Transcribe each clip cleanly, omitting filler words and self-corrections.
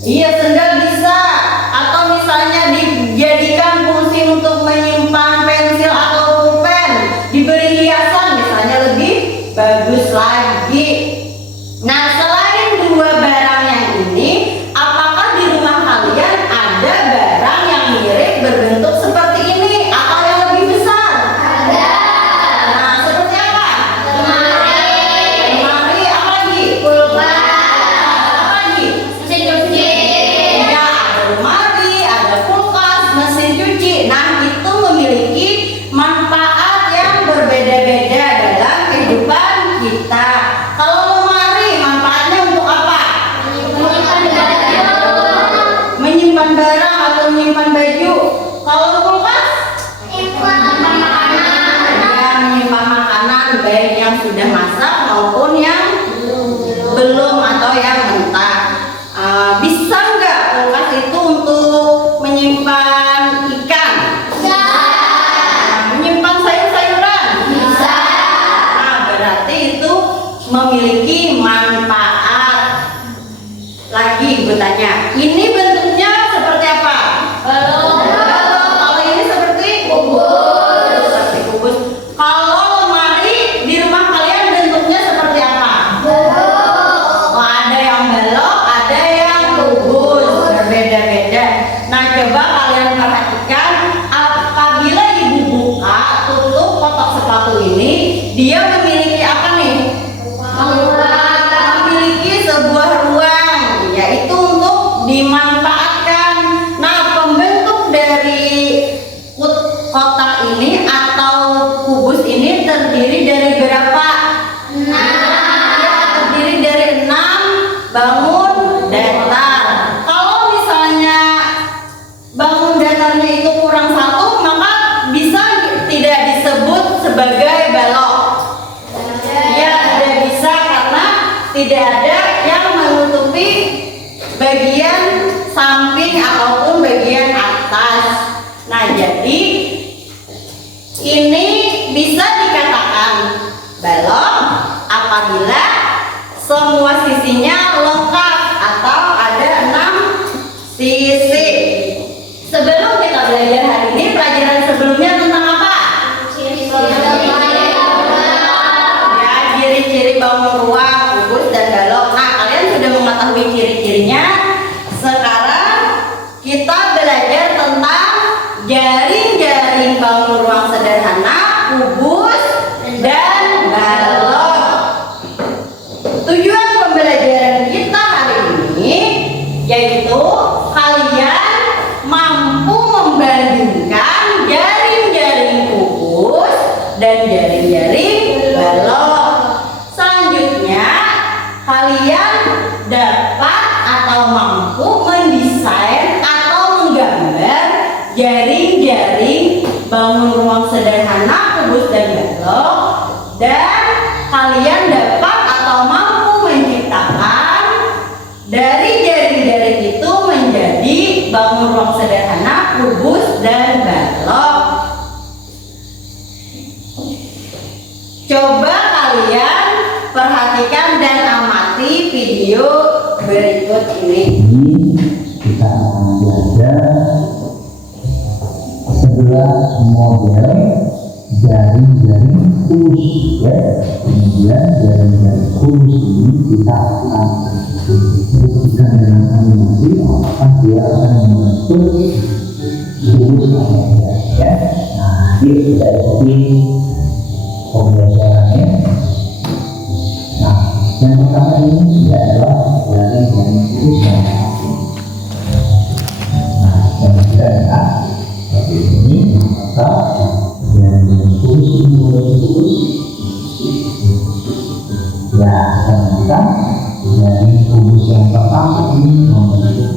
Iya, sendal bisa. Atau misalnya dijadikan fungsi untuk menyimpan pensil atau pulpen, diberi hiasan misalnya, lebih bagus lagi. Nah, selain dua barang yang ini, apakah di rumah kalian ada barang yang mirip berbentuk seperti ini atau yang lebih besar? Ada. Nah, seperti apa? Lemari, apa lagi? Kulkas. Apa lagi? Mesin cuci. Ya, ada lemari, ada kulkas, mesin cuci. Nah, itu memiliki manfaat yang berbeda-beda dalam kehidupan kita. Kalau lemari, manfaatnya untuk apa? Menyimpan barang atau menyimpan baju. Kalau kulkas, ya, menyimpan makanan baik yang sudah masak maupun yang belum atau yang mentah. Bisa nggak kulkas itu untuk menyimpan ikan? Menyimpan sayur-sayuran? Bisa. Nah, berarti itu memiliki manfaat. Lagi gue tanya, ini bentuknya seperti apa? Balon. Kalau ini seperti Kubus. seperti kubus. Kalau lemari di rumah kalian bentuknya seperti apa? Oh, ada yang balok, ada yang kubus, berbeda-beda. Nah, coba kalian perhatikan, apabila ibu buka tutup kotak sepatu ini, dia memiliki apa nih? Memiliki sebuah ruang, yaitu untuk dimanfaatkan. Nah, pembentuk dari kotak ini atau kubus ini terdiri dari berapa? Ya, terdiri dari 6 bangun datar. Kalau misalnya bangun datarnya itu kurang satu, maka bisa tidak disebut sebagai balok. Ya, tidak bisa karena tidak ada yang menutupi bagian samping ataupun bagian atas. Nah, jadi ini bisa dikatakan balok apabila semua sisinya lengkap atau ada 6 sisi. Sebelum kita belajar hari ini, pelajaran sebelumnya tentang apa? Ya, ciri-ciri bangun ruang, kubus, dan balok. Nah, kalian sudah mengetahui ciri-cirinya. Sekarang kita belajar tentang jaring-jaring bangun ruang sederhana, kubus, dan balok. Tujuan pembelajaran kita hari ini yaitu kalian mampu membandingkan jaring-jaring kubus dan jaring-jaring balok. Selanjutnya, kalian dapat atau mampu mendesain atau menggambar jaring-jaring bangun ruang sederhana, kubus, dan balok, dan kalian dapat atau mampu menciptakan dari jaring-jaring itu menjadi bangun ruang sederhana, kubus, dan balok. Coba kalian perhatikan dan amati video berikut ini. Kita akan belajar 11 model jaring-jaring kubus, ya. Kemudian jaring-jaring kubus ini kita akan buktikan dengan animasi apakah dia akan membentuk kubus atau tidak, ya. Nah, ini kita ikuti pembelajarannya. Nah, yang pertama ini adalah jaring-jaring kubus. Nah, yang kedua seperti ini, maka jaring-jaring kubus ini kubus. Ya, ternyata dari kubus yang pertama ini membentuk.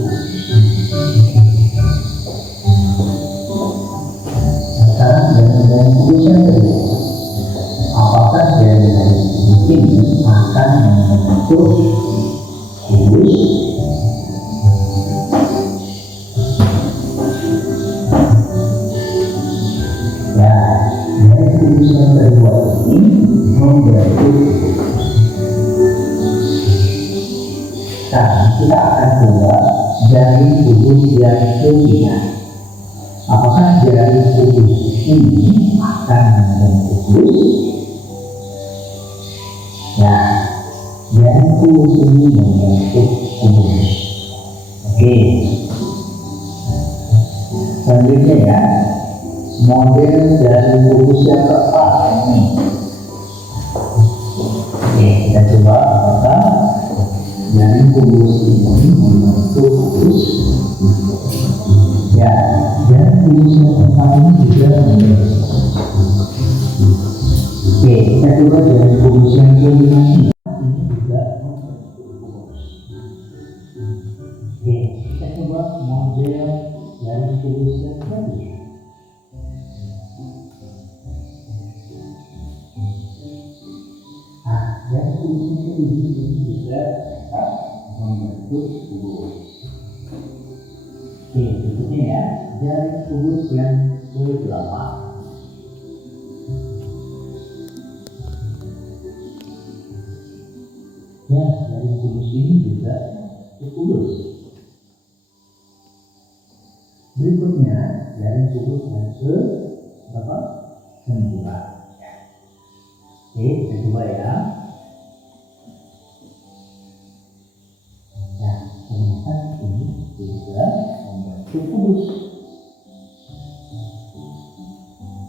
Sekarang jaring-jaring kubus yang kedua, apakah jaring-jaring kubus ini akan membentuk kubus? Ya, dari kubus yang kedua ini membentuk. Nah, kita akan coba jaring kubus yang ketiga. Apakah jaring kubus ini akan membentuk kubus? Ya, jaring kubus ini membentuk kubus. Oke. Selanjutnya ya, model jaring kubus yang keempat ini. Oke, kita coba apakah jaring kubus ini membentuk kubus. Ya, jaring kubus yang keempat ini juga membentuk. Oke, kita coba jaring kubus yang kelima ini juga membentuk kubus. Oke, kita coba model jaring kubus yang kelima. Jaring kubus yang kelima ini juga membentuk kubus. Oke, berikutnya ya, jaring kubus yang ke-8. Ya, jaring kubus ini juga membentuk kubus. Berikutnya, jaring kubus yang ke-9. Oke, kita coba ya. Ya, ternyata ini juga membentuk kubus.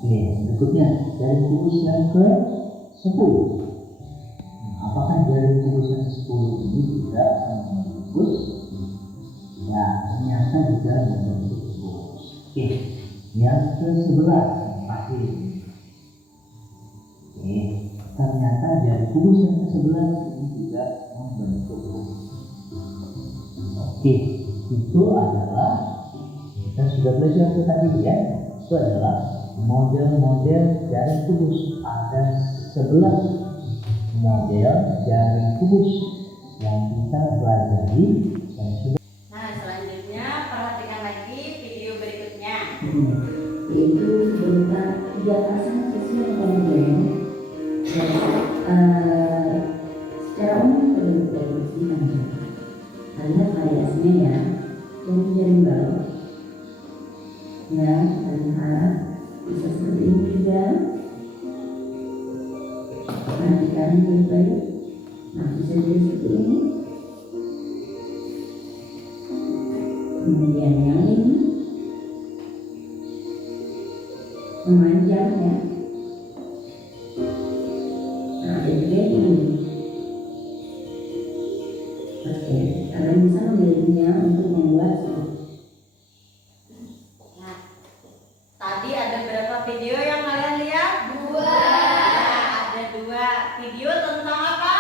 Oke, berikutnya jaring kubus yang ke-10. Apakah jaring kubus yang ke-10 ini juga membentuk kubus? Ya, ternyata juga membentuk kubus. Oke, yang ke-11 pasti. Oke, ternyata jaring kubus yang ke-11 ini juga membentuk kubus. Oke, itu adalah kita sudah belajar tadi ya. Itu adalah model-model jaring kubus. Ada 11 model jaring kubus yang kita pelajari dan sudah. Nah, selanjutnya perhatikan lagi video berikutnya. Yaitu berupa 3 pasang siswa kemudian secara umum perlu diperhatikan. Lihat variasinya ya, jaring balok ya, dan harap bisa seperti ini juga. Perhatikan baik-baik. Nah, bisa jadi seperti ini. Kemudian yang ini memanjang ya. Nah, ada juga ini. Oke, kalian bisa memilihnya untuk membuat. Nah, tadi ada berapa video yang kalian lihat? 2. Ya, ada 2 video tentang apa?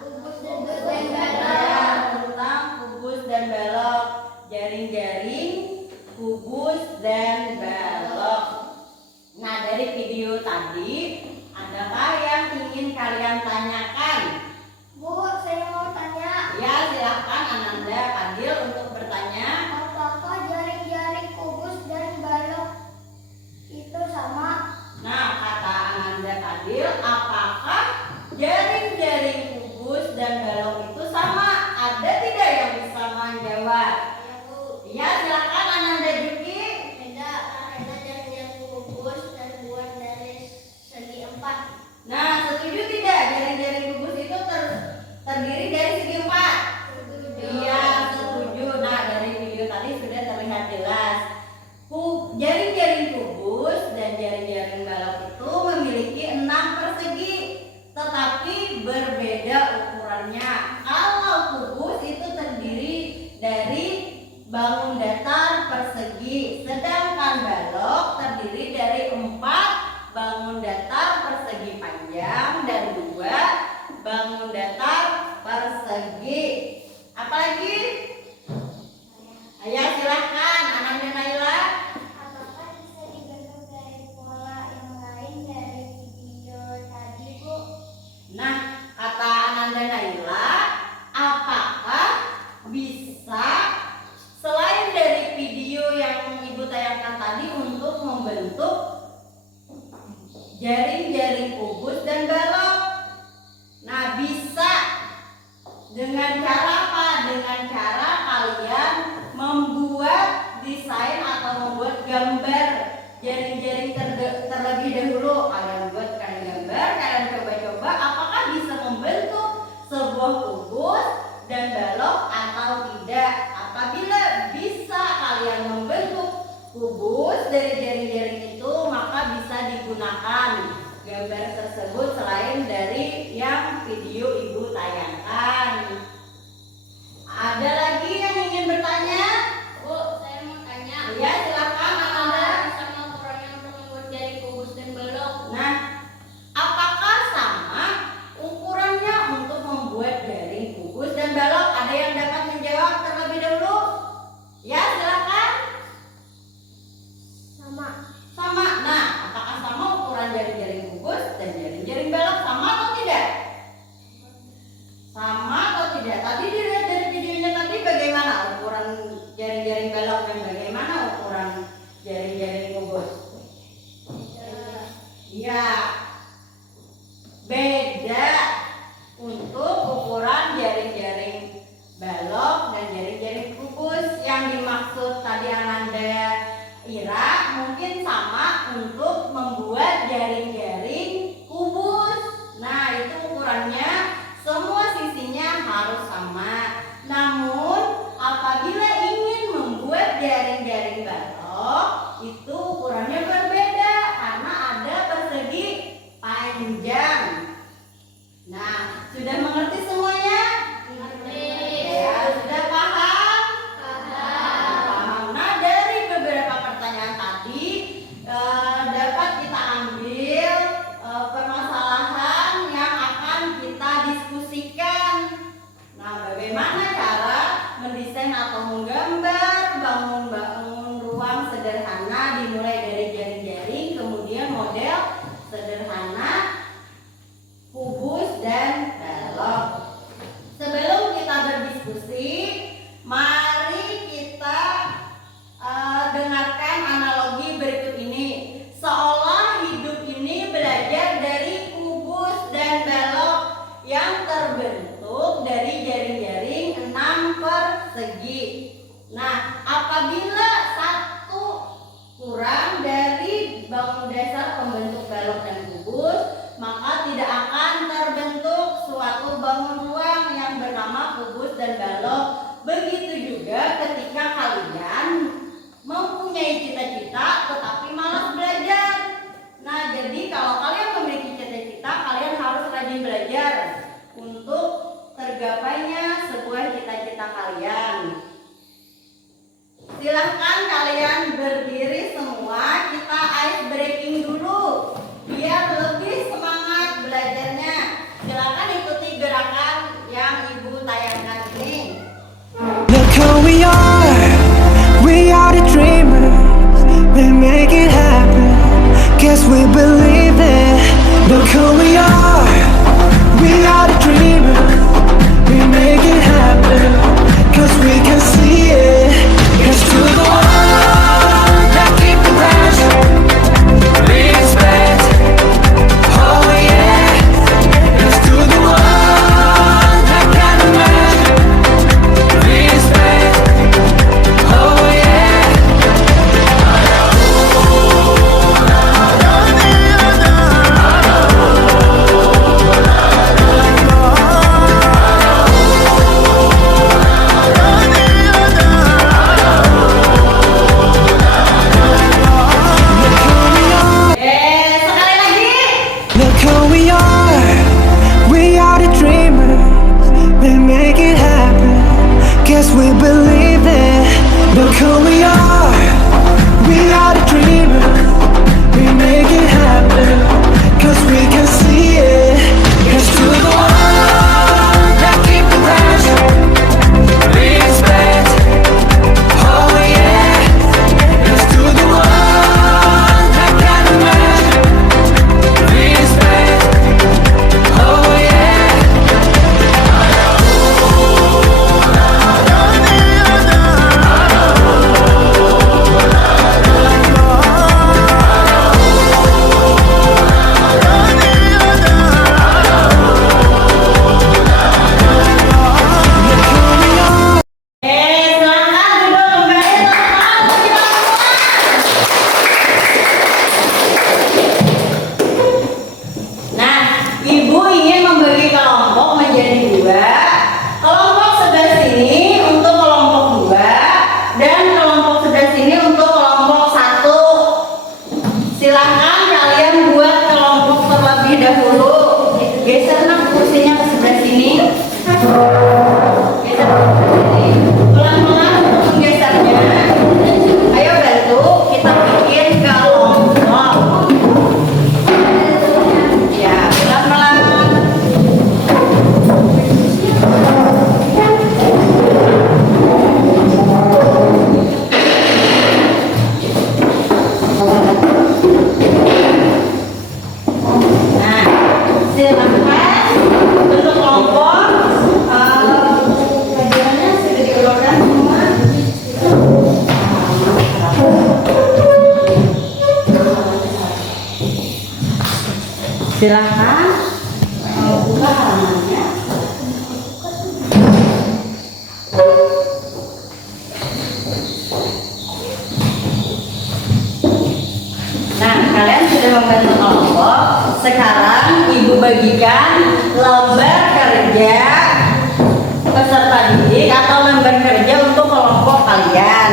Kubus dan balok. Ya, tentang kubus dan balok. Jaring-jaring, kubus dan balok. Nah, dari video tadi, adakah yang ingin kalian tanyakan? Bu, saya mau tanya, Ya, silakan Ananda Fadil untuk bertanya. apakah jaring-jaring kubus dan balok itu sama? Nah, kata Ananda Fadil, apakah jaring-jaring kubus dan balok itu sama? Ada tidak yang bisa menjawab? Ya, Bu. Ya, silakan Ananda Juki. Beda karena jaring-jaring kubus terbuat dari segi 4. Nah, setuju tidak jaring-jaring kubus itu terdiri dari segi 4? Iya, setuju. Nah, dari video tadi sudah terlihat jelas. Jaring-jaring kubus dan jaring-jaring balok itu memiliki 6 persegi, tetapi berbeda ukurannya. Kalau kubus itu terdiri dari bangun datar persegi, sedangkan balok terdiri dari 4 bangun datar persegi panjang dan 2 bangun datar persegi. Apalagi? Ayo silahkan Ananda Naila. Apakah bisa dibentuk dari pola yang lain dari video tadi, Bu? Nah, kata Ananda Naila, apakah bisa selain dari video yang Ibu tayangkan tadi untuk membentuk jaring-jaring kubus dan balok? Nah, bisa dengan cara apa? Dengan cara kalian apabila bisa kalian membentuk kubus dari jaring-jaring itu, maka bisa digunakan gambar tersebut selain dari yang video ibu tayangkan. Ada lagi yang ingin bertanya? Bu, saya mau tanya. Ya, silakan Anda. Sama ukurannya untuk membuat jari kubus dan balok. Nah, apakah sama ukurannya untuk membuat jaring kubus dan balok? Ada yang dapat menjawab terlebih dahulu? Ya, silakan. Sama. Sama. Nah, apakah sama ukuran jaring-jaring kubus dan jaring-jaring balok? Sama atau tidak? Sama atau tidak? Tadi dilihat dari videonya tadi bagaimana ukuran jaring-jaring balok dan bagaimana ukuran jaring-jaring kubus? Iya. Beda untuk ukuran jaring-jaring balok dan jaring-jaring kubus. Yang dimaksud tadi Ananda Ira mungkin sama untuk membuat jaring-jaring kubus. Nah, itu ukurannya semua sisinya harus sama. Namun apabila ingin membuat jaring-jaring balok, itu ukurannya berbeda karena ada persegi panjang. Nah, sudah mengerti semuanya? Ya, sudah paham? Paham. Nah, dari beberapa pertanyaan tadi dapat kita ambil permasalahan yang akan kita diskusikan. Nah, bagaimana cara mendesain atau menggambar bangun-bangun ruang sederhana dimulai dari jaring-jaring, kemudian model sederhana kubus dan balok. Sebelum kita berdiskusi, mari kita dengarkan analogi berikut ini. Seolah hidup ini belajar dari kubus dan balok yang terbentuk dari jaring-jaring 6 persegi. Nah, apabila satu kurang dari bangun dasar pembentuk balok dan kubus, maka tidak akan terbentuk suatu bangun ruang yang bernama kubus dan balok. Begitu juga ketika kalian mempunyai cita-cita tetapi malas belajar. Nah, jadi kalau kalian memiliki cita-cita, kalian harus rajin belajar untuk tergapainya sebuah cita-cita kalian. Silahkan kalian berdiri semua, kita ice breaking dulu biar lebih semangat belajarnya. Silakan ikuti gerakan yang ibu tayangkan ini. Look who we are the dreamers, we make it happen, guess we believe it. Look who we are the dreamers, we make it happen, cause we can Silahkan buka halamannya. Nah, kalian sudah membentuk kelompok. Sekarang ibu bagikan lembar kerja peserta didik atau lembar kerja untuk kelompok kalian.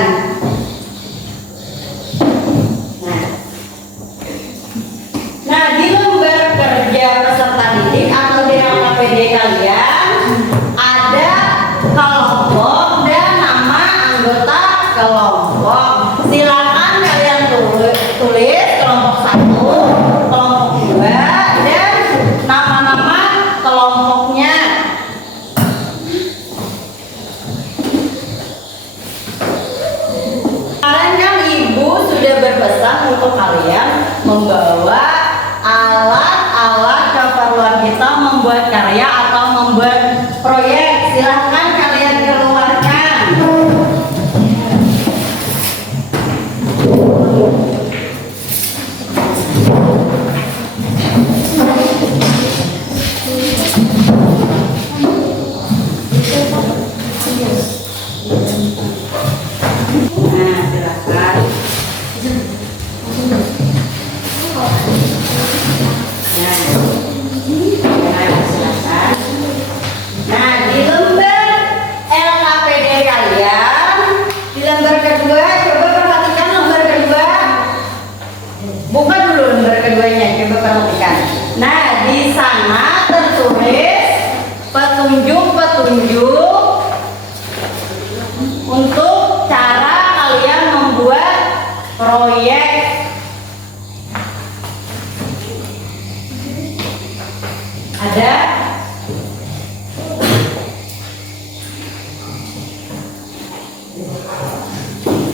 Nah, di lembar kerja peserta didik atau di LKPD kalian ada kelompok dan nama anggota kelompok. Silakan kalian tulis kelompok 1, kelompok 2, dan nama-nama kelompoknya. Kemarin kan ibu sudah berpesan untuk kalian membawa alat-alat keperluan kita membuat karya atau membuat proyek. Silahkan kalian keluarkan. Nah, silahkan. Nah, di lembar LKPD kalian, di lembar kedua, coba perhatikan lembar kedua. Buka dulu lembar keduanya, coba perhatikan. Nah, di sana tertulis petunjuk-petunjuk untuk cara kalian membuat proyek. Ada?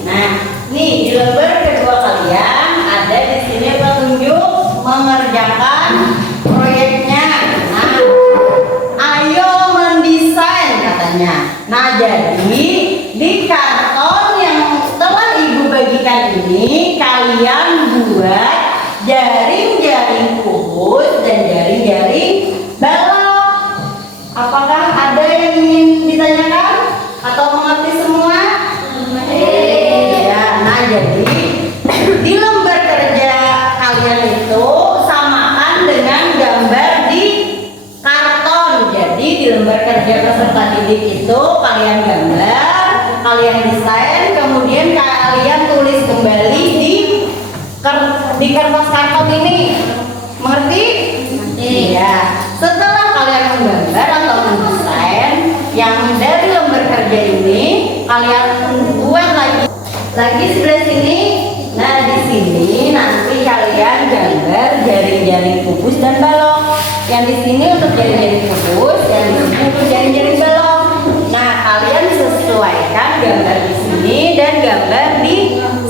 Nah, nih di lembar kedua kalian ada di sini petunjuk mengerjakan proyeknya. Nah, ayo mendesain katanya. Nah, jadi di karton yang telah ibu bagikan ini kalian buat jaring-jaring kubus dan jaring-jaring balok. Apakah ada yang ingin ditanyakan atau mengerti semua? Ya, nah jadi di lembar kerja kalian itu samakan dengan gambar di karton. Jadi di lembar kerja peserta didik itu kalian gambar, kalian desain, kemudian kalian tulis kembali di kertas karton ini. Mengerti? Iya. Setelah kalian menggambar atau mendesain yang dari lembar kerja ini, kalian buat lagi sebelah sini. Nah, di sini nanti kalian gambar jaring-jaring kubus dan balok. Yang di sini untuk jaring-jaring kubus, yang di sini untuk jaring-jaring balok. Nah, kalian sesuaikan gambar di sini dan gambar di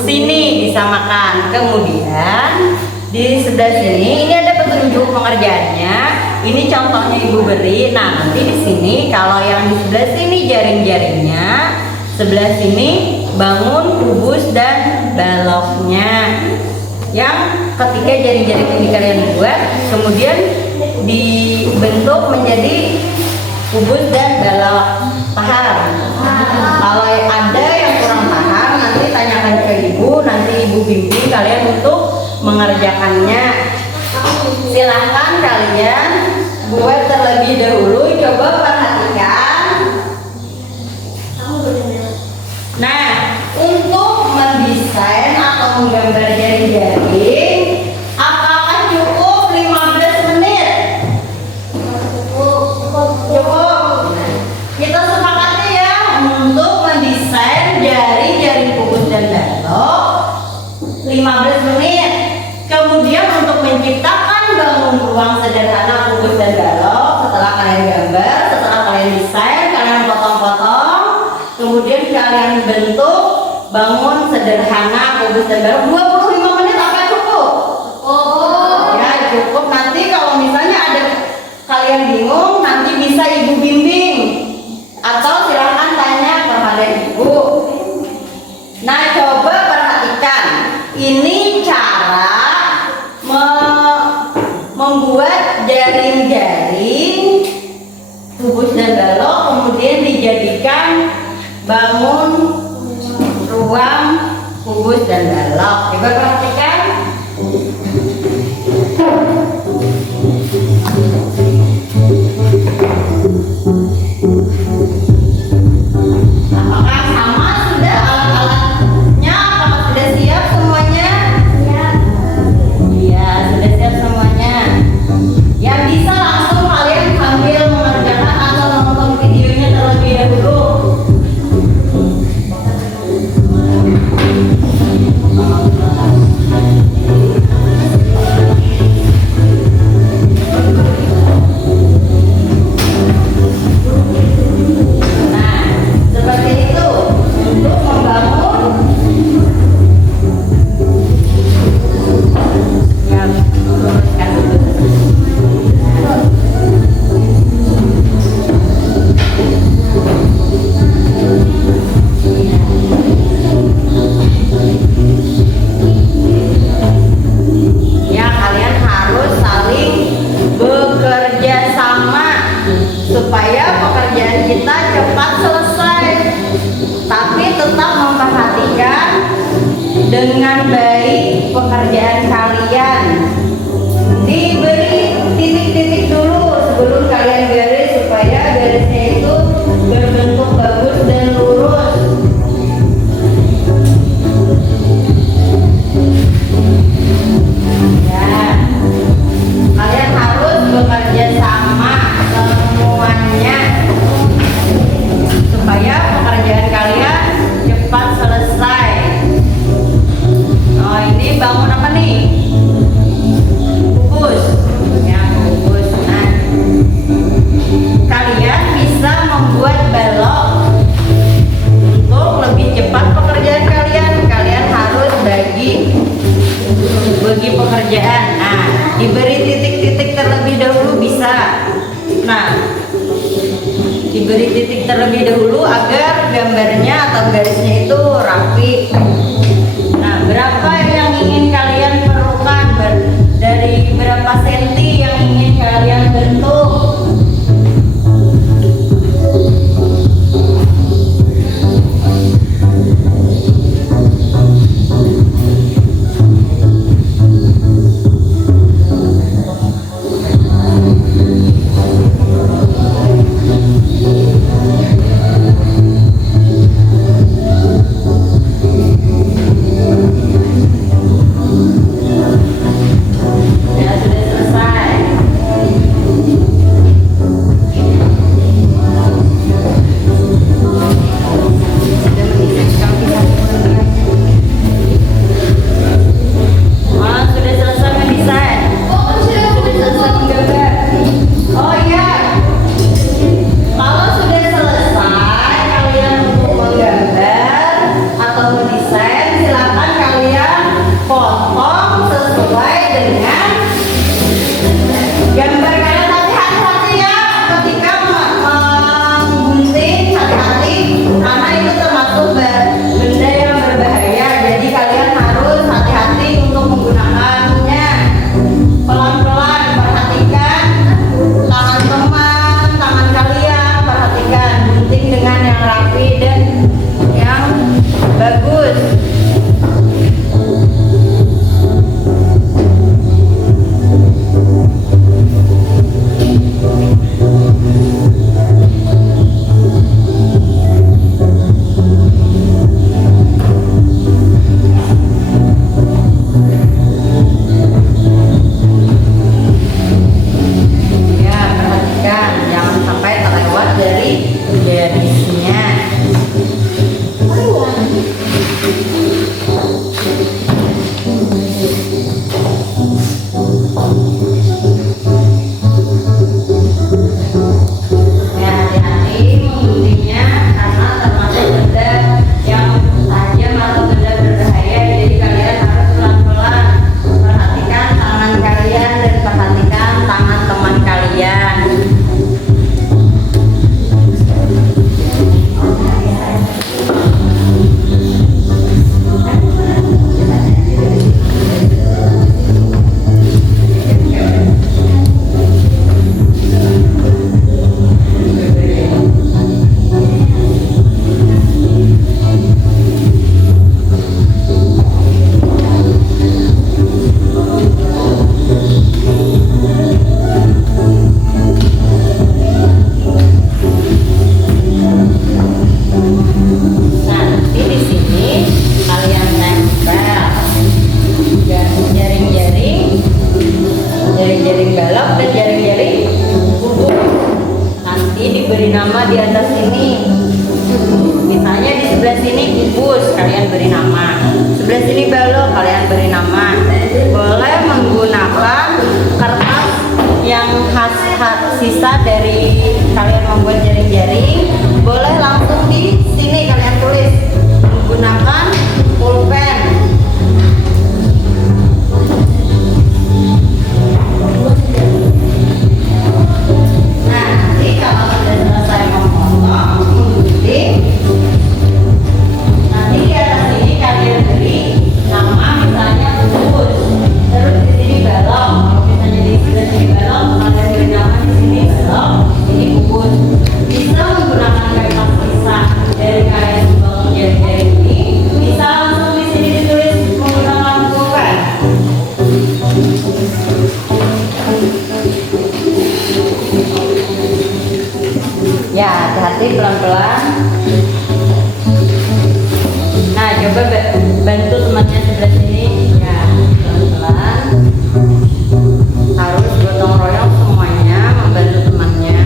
sini disamakan. Kemudian di sebelah sini ini ada petunjuk pengerjaannya. Ini contohnya ibu beri. Nah, nanti di sini kalau yang di sebelah sini jaring-jaringnya, sebelah sini bangun kubus dan baloknya. Yang ketika jaring-jaring ini kalian buat, kemudian dibentuk menjadi kubus dan balok. Paham? Kalau ada yang kurang paham, nanti tanyakan ke ibu. Nanti ibu bimbing kalian untuk mengerjakannya. Silahkan kalian buat terlebih dahulu. Coba perhatikan. Nah, untuk mendesain atau menggambar jaring-jaring, apakah cukup 15 menit? Cukup. Kita sepakati ya untuk mendesain jaring-jaring kubus dan balok 15 menit. Kemudian untuk menciptakan bangun ruang sederhana kubus dan balok, setelah kalian gambar, setelah kalian desain, kalian potong-potong, kemudian kalian bentuk bangun sederhana kubus dan balok 25 menit. Apa cukup? Ya cukup. Nanti kalau misalnya ada kalian bingung, nanti bisa ibu bimbing atau silahkan tanya kepada ibu. Nah, coba perhatikan ini cara membuat bangun, ruang, kubus, dan balok. Coba perhatikan. Apakah sama sudah alat-alatnya? Apakah sudah siap semuanya? Iya, sudah siap semuanya. Yang bisa langsung kalian sambil mengerjakan atau nonton videonya terlebih dahulu. Nah, seperti itu untuk membangun. Ya, luruskan dulu. Ya, kalian harus saling bekerja sama supaya pekerjaan kita cepat selesai, tapi tetap memperhatikan dengan baik pekerjaan kalian. Diberi titik-titik dulu sebelum kalian garis supaya garisnya itu berbentuk bagus dan lurus. Ya, kalian harus bekerja sama semuanya supaya pekerjaan kalian cepat selesai. Oh, ini bangun apa nih? Kubus. Ya, kubus. Nah, kalian bisa membuat balok untuk lebih cepat pekerjaan kalian. Kalian harus bagi pekerjaan. Nah, diberi titik-titik terlebih dahulu bisa. Nah, diberi titik terlebih dahulu agar gambarnya atau garisnya itu rapi. Nah, berapa yang ingin kalian perlukan? Dari berapa senti yang ingin kalian bentuk? kubus, kalian beri nama. Sebelah sini balok, kalian beri nama. Boleh menggunakan kertas yang sisa dari kalian membuat jaring-jaring. Boleh langsung di sini kalian tulis menggunakan pulpen. Nah, nanti kalau sudah selesai memotong, menggunting, nanti di atas ini kalian beri nama, misalnya kubus. Terus di sini balok. Kalau misalnya di sebelah sini balok, kalian beri nama di sini balok, ini kubus. Bisa menggunakan kertas sisa dari kalian membangun jaring-jaring ini. Bisa langsung di sini ditulis menggunakan pulpen. Ya, hati-hati pelan-pelan. Nah, coba bantu temannya sebelah sini. Ya, pelan-pelan. Harus gotong royong semuanya, membantu temannya.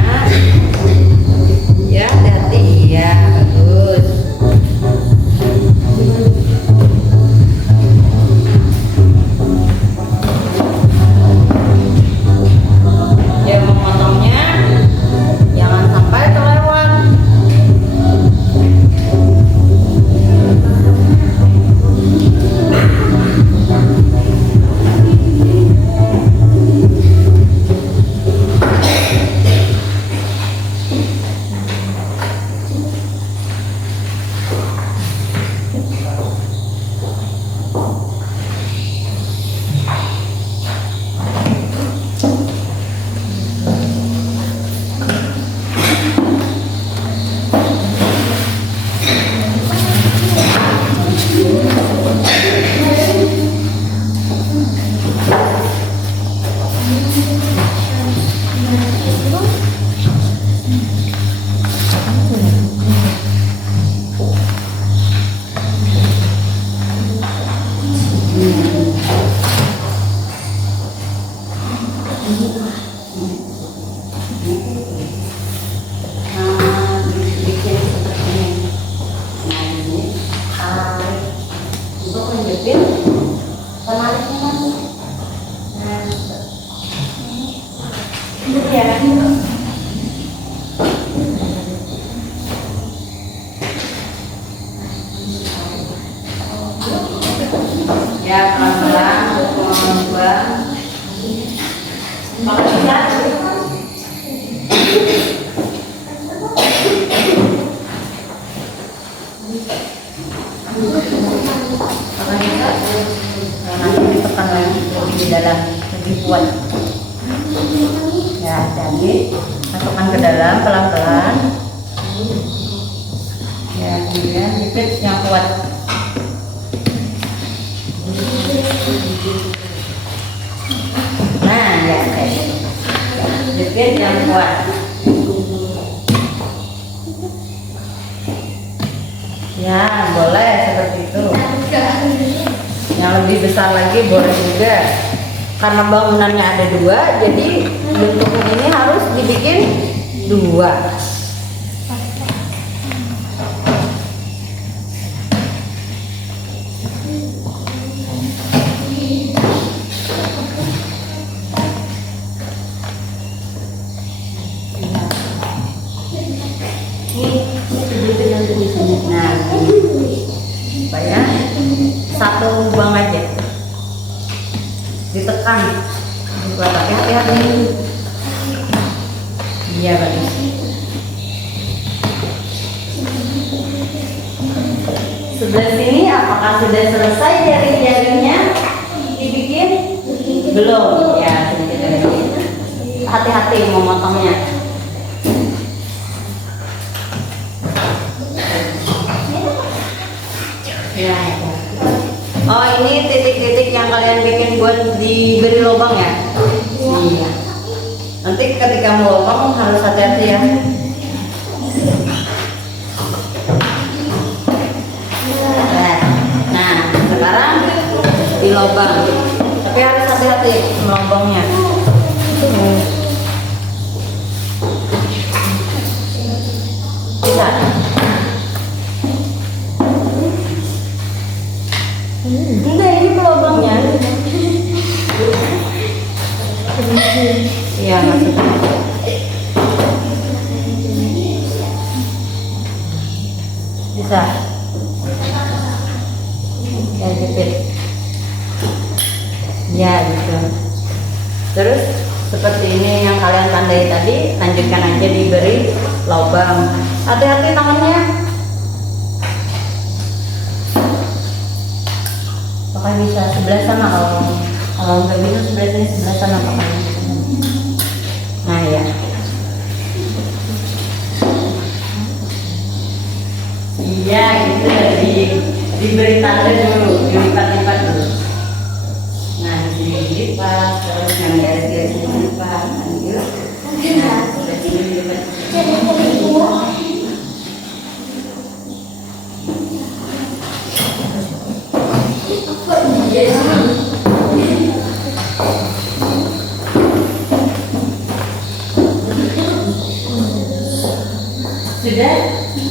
Ya, hati-hati. Iya, bagus. Ya, memotongnya jangan sampai terlewat. Bikin seperti ini. Nah, ini tarik untuk menjepit penariknya masuk. Nah, ini ya. Ya, pelan-pelan untuk membuat nanti ditekan lagi lebih di dalam, lebih kuat. Ya, jadi masukkan ke dalam pelan-pelan. Ya, kemudian jepit yang kuat. Nah, ya, jepit yang kuat. Ya, boleh seperti itu. Yang lebih besar lagi boleh juga. Karena bangunannya ada dua, jadi bentuknya ini harus dibikin dua. Nah, supaya satu lubang aja ditekan, tapi hati-hati. Iya, bagus. Sebelah sini apakah sudah selesai jaring-jaringnya dibikin? Belum. Ya, hati-hati memotongnya. Ya. Oh, ini titik-titik yang kalian bikin buat diberi lubang ya? Iya. Nanti ketika melubang harus hati-hati ya. Nah, sekarang dilobang. Tapi harus hati-hati melobangnya. Bisa. Enggak, ini pelobangnya. Iya, maksudnya. Bisa. Kayak jepit. Ya, gitu. Terus seperti ini yang kalian tandai tadi, lanjutkan aja diberi lubang. Hati-hati tangannya. Pakai bisa sebelah sana, kalau nggak bisa sebelah sini, sebelah sana pakai. Nah ya. Iya, gitu diberi tanda dulu, dilipat-lipat dulu. Nah, di sini dilipat, terus yang garis-garis ini dilipat, lanjut. Nah, sebelah sini dilipat. Sudah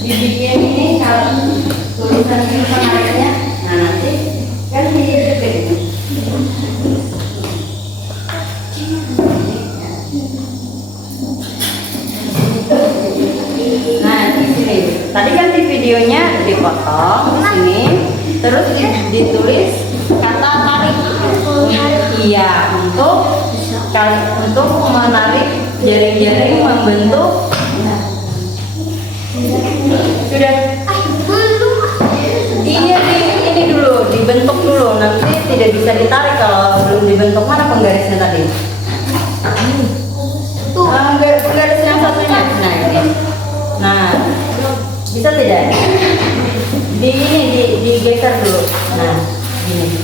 dibikin ini kalau tulisan ini penariknya, nah nanti kan dijepit ini. Nah di sini, tadi kan di videonya dipotong di sini, terus ditulis kata tarik. Iya, untuk menarik jaring-jaring membentuk. Sudah. Iya, ini dulu dibentuk dulu, nanti tidak bisa ditarik kalau belum dibentuk. Mana penggarisnya tadi? Penggaris yang satunya. Nah ini. Nah, bisa tidak? Digeser dulu. Nah, gini.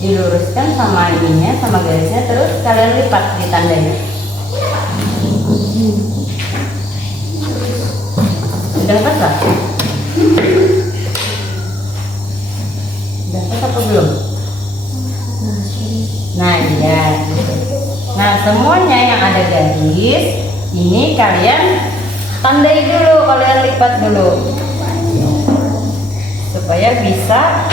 Diluruskan sama ininya, sama garisnya, terus kalian lipat di tandanya. Udah pas? Udah pas apa belum? Nah iya. Nah semuanya yang ada garis ini kalian tandai dulu, kalian lipat dulu supaya bisa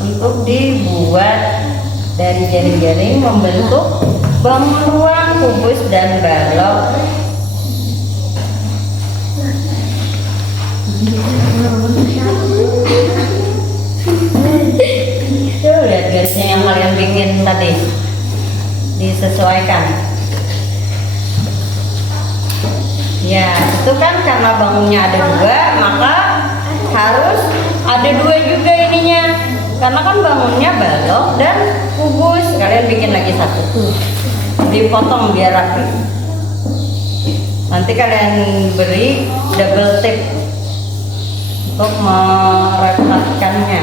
untuk dibuat dari jaring-jaring membentuk bangun ruang, kubus dan balok. Tuh lihat garisnya yang kalian bikin tadi, disesuaikan. Ya itu kan karena bangunnya ada dua, maka harus ada dua juga ininya, karena kan bangunnya balok dan kubus. Kalian bikin lagi satu, dipotong biar rapi. Nanti kalian beri double tape untuk merapatkannya.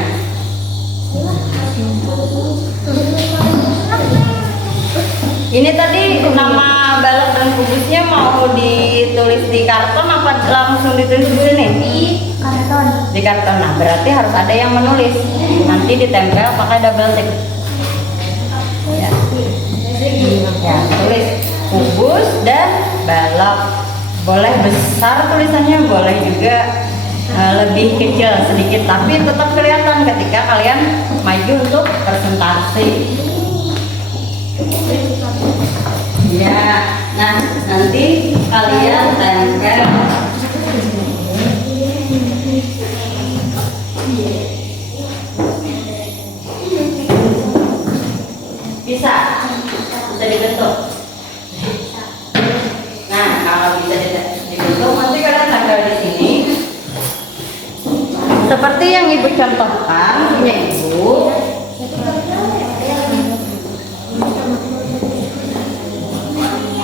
Ini tadi nama balok dan kubusnya mau ditulis di karton apa langsung ditulis di sini? Di karton. Di karton. Nah, berarti harus ada yang menulis. Nanti ditempel pakai double tape. Ya. Ya, tulis kubus dan balok. Boleh besar tulisannya, boleh juga lebih kecil sedikit, tapi tetap kelihatan ketika kalian maju untuk presentasi. Ya, nah nanti kalian tempel. Bisa dibentuk. Nah, kalau bisa dibentuk, nanti kalian tempel di sini. Seperti yang ibu contohkan, punya ibu.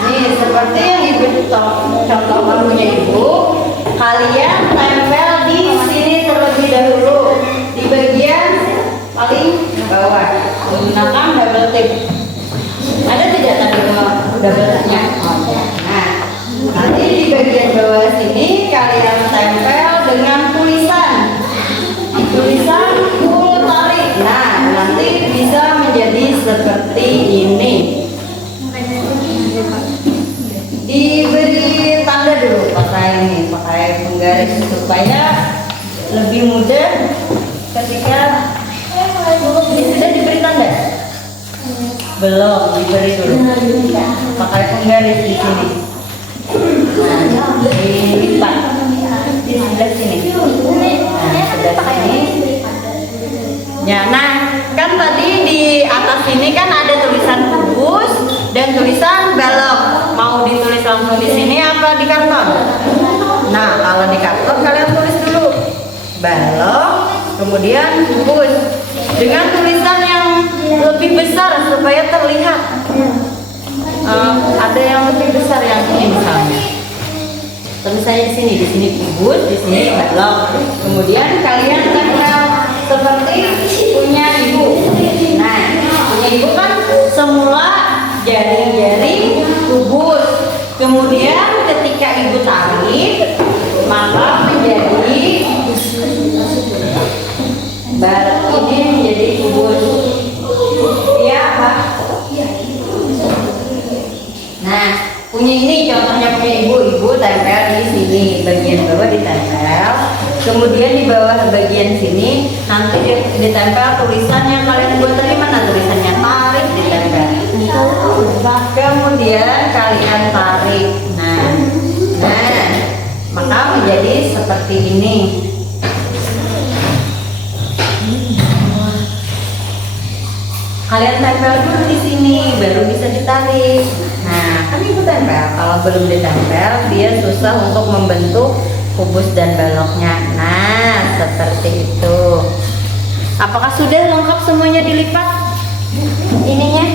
Nih, seperti yang ibu contohkan punya ibu, kalian tempel di sini terlebih dahulu, di bagian paling bawah, menggunakan double tape. Ada tidak tadi double tape-nya? Nah, nanti di bagian bawah sini kalian tempel dengan tulisan full tarik. Nah, nanti bisa menjadi seperti ini. Diberi tanda dulu pakai penggaris supaya lebih mudah ketika Belum, diberi dulu. Pakai penggaris di sini. Nah, dilipat di sebelah sini. Nah, sebelah sini. Ya, nah kan tadi di atas ini kan ada tulisan kubus dan tulisan belok. Mau ditulis langsung di sini apa di karton? Nah, kalau di karton kalian tulis dulu belok, kemudian kubus dengan tulisan yang lebih besar supaya terlihat. Ada yang lebih besar yang ini misalnya. Tulisannya di sini kubus, di sini belok. Kemudian kalian tempel seperti punya ibu. Nah, punya ibu kan semula jari-jari kubus. Kemudian ketika ibu tarik, maka menjadi ini menjadi kubus. Ya, Pak. Nah, punya ini contohnya punya ibu tempel di sini, bagian bawah ditempel. Kemudian di bawah bagian sini nanti ditempel tulisan yang kalian buat tadi, mana tulisannya tarik, ditempel. Kemudian kalian tarik. Nah, maka menjadi seperti ini. Kalian tempel dulu di sini, baru bisa ditarik. Nah, kan ibu tempel. Kalau belum ditempel, dia susah untuk membentuk kubus dan baloknya. Nah, seperti itu. Apakah sudah lengkap semuanya dilipat? Ininya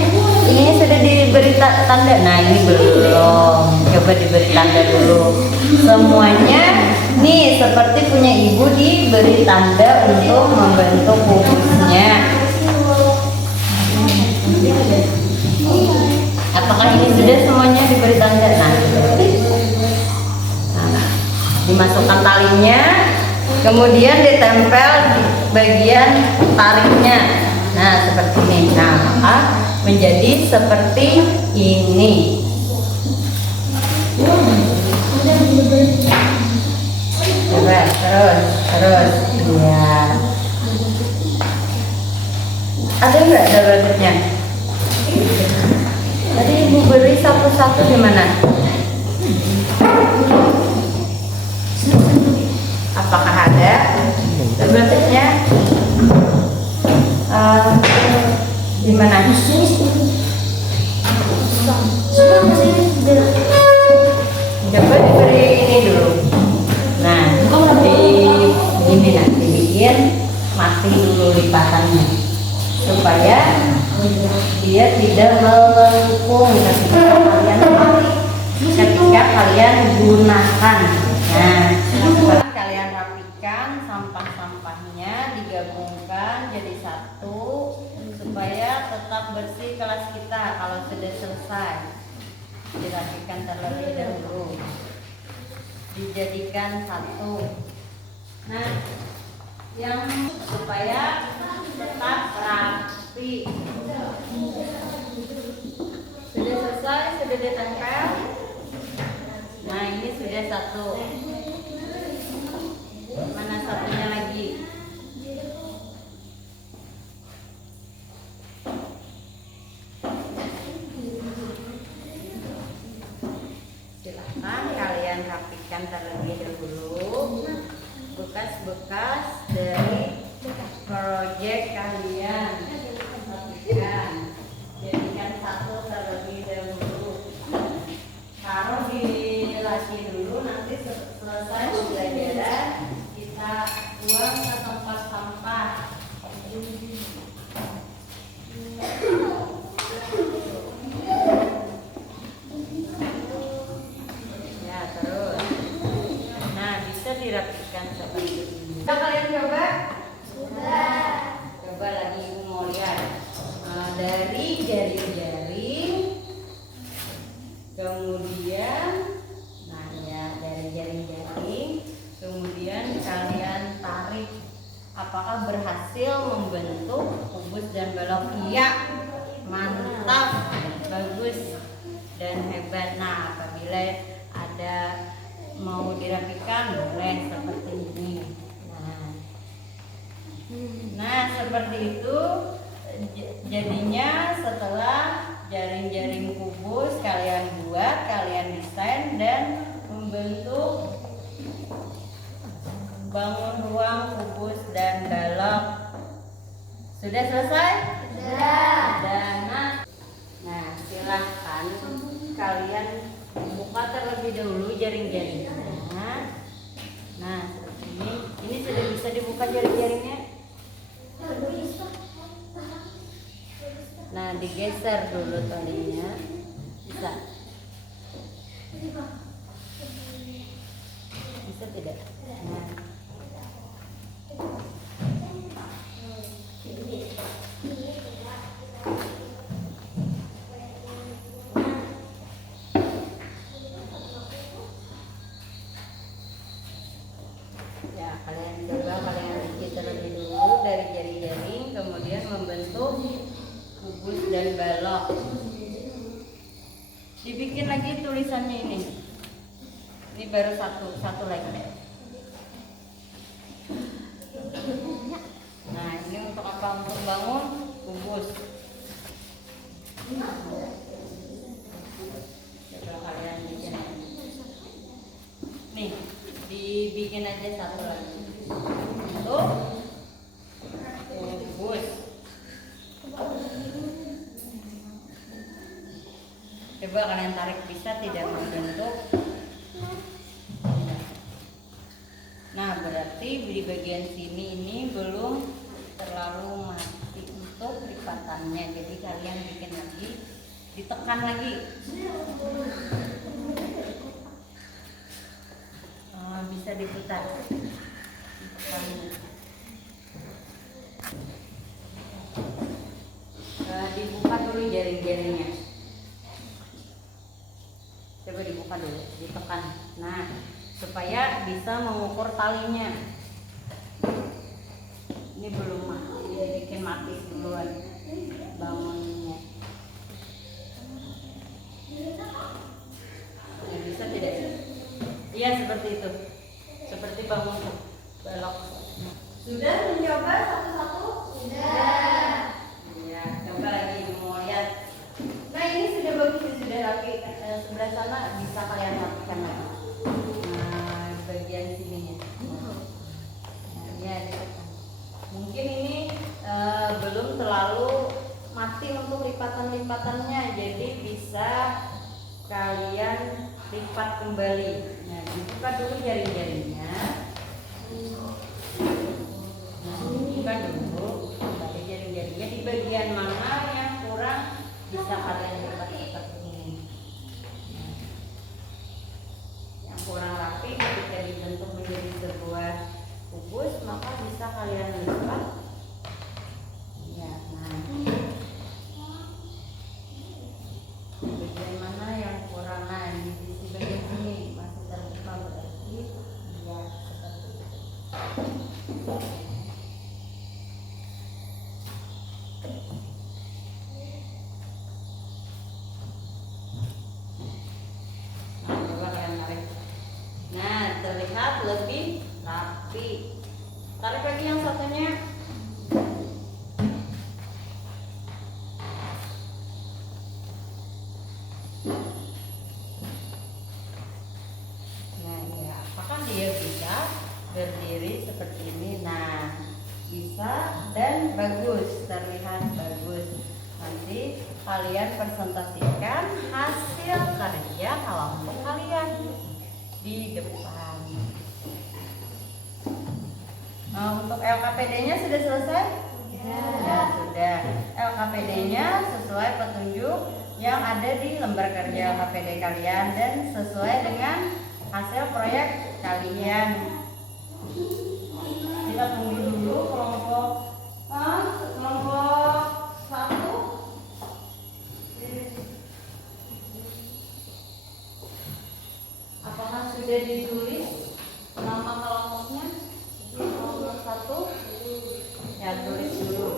sudah diberi tanda. Nah, ini belum. Coba diberi tanda dulu. Semuanya nih seperti punya ibu diberi tanda untuk membentuk kubusnya. Apakah ini sudah semuanya diberi tanda? Nah, dimasukkan talinya, kemudian ditempel di bagian tariknya. Nah, seperti ini. Nah, maka menjadi seperti ini. Coba terus. Ya. Ada nggak dalamnya? Tadi ibu beri satu-satu di mana? Apakah ada dalamnya? Di mana? Coba diberi ini dulu. Nah, ini nanti bikin mati dulu lipatannya supaya dia tidak melengkung ketika kalian gunakan. Nah, setelah kalian rapikan sampah-sampahnya, digabungkan jadi satu supaya tetap bersih kelas kita. Kalau sudah selesai, dirapikan terlebih dahulu, dijadikan satu. Nah, yang supaya tetap rapi. Sudah selesai, sudah ditempel. Nah, ini sudah satu. Mana satunya lagi? Silahkan kalian rapikan terlebih dahulu bekas-bekas dari proyek kalian. Rapikan, jadikan satu terlebih dahulu. Taruh di lasi dulu, nanti selesai pembelajaran kita buang ke tempat sampah. Ya, terus. Nah, bisa dirapikan seperti ini. Bisa kalian coba? Sudah. Coba lagi ibu mau lihat. Dari jari-jari, kemudian dari jari-jari, kemudian kalian tarik. Apakah berhasil membentuk kubus dan balok? Iya, mantap, bagus dan hebat. Nah, apabila ada mau dirapikan boleh seperti ini. Nah, seperti itu. Jadinya setelah jaring-jaring kubus kalian buat, kalian desain dan membentuk bangun ruang kubus dan balok. Sudah selesai? Sudah. Nah, silahkan kalian buka terlebih dahulu jaring-jaringnya. Nah, seperti ini. Ini sudah bisa dibuka jaring-jaringnya. Nah, digeser dulu talinya. Bisa? Bisa tidak? Nah. Ya, kalian bikin terlebih dulu dari jaring-jaring, kemudian membentuk kubus dan balok. Dibikin lagi tulisannya ini. Ini baru satu lagi. Nah, ini untuk apa? Untuk bangun kubus. Coba kalian bikin. Nih, dibikin aja satu lagi. Untuk kubus. Coba kalian tarik, bisa tidak membentuk? Nah, berarti di bagian sini ini belum terlalu mati untuk lipatannya. Jadi kalian bikin lagi, ditekan lagi. Bisa diputar. Ditekan. Dibuka dulu jaring-jaringnya. Coba dibuka dulu, ditekan. Nah, supaya bisa mengukur talinya. Ini belum mati, dibikin mati duluan bangunnya. Ya, bisa tidak? Iya, seperti itu. Seperti bangun balok. Sudah mencoba satu-satu? Sudah. Ya, coba lagi mau lihat. Nah, ini sudah bagus, sudah rapi. Sebelah sana bisa kalian rapikan lagi. Nah, di bagian sininya. Nah, ya, mungkin ini belum terlalu mati untuk lipatan-lipatannya, jadi bisa kalian lipat kembali. Nah, dibuka dulu jaring-jaringnya. Nah, dibuka dulu kembali jaring-jaringnya. Di bagian mana yang kurang bisa kalian lipat seperti ini. Nah, yang kurang rapi ketika dibentuk menjadi sebuah kubus, maka bisa kalian lipat. Ya, nah, bagian mana yang kurang? Nah, di sisi bagian sini masih terbuka, berarti ya seperti itu. Nah, coba kalian tarik. Nah, terlihat lebih rapi. Tarik lagi yang satunya. Nah, ya, apakah dia bisa berdiri seperti ini? Nah, bisa dan bagus, terlihat bagus. Nanti kalian presentasikan hasil karya kelompok kalian di depan. Untuk LKPD-nya sudah selesai? Ya, sudah. LKPD-nya sesuai petunjuk yang ada di lembar kerja LKPD kalian dan sesuai dengan hasil proyek kalian. Kita tunggu dulu kelompok 1. Apakah sudah ditulis nama kelompoknya? Kelompok 1. Ya, tulis dulu.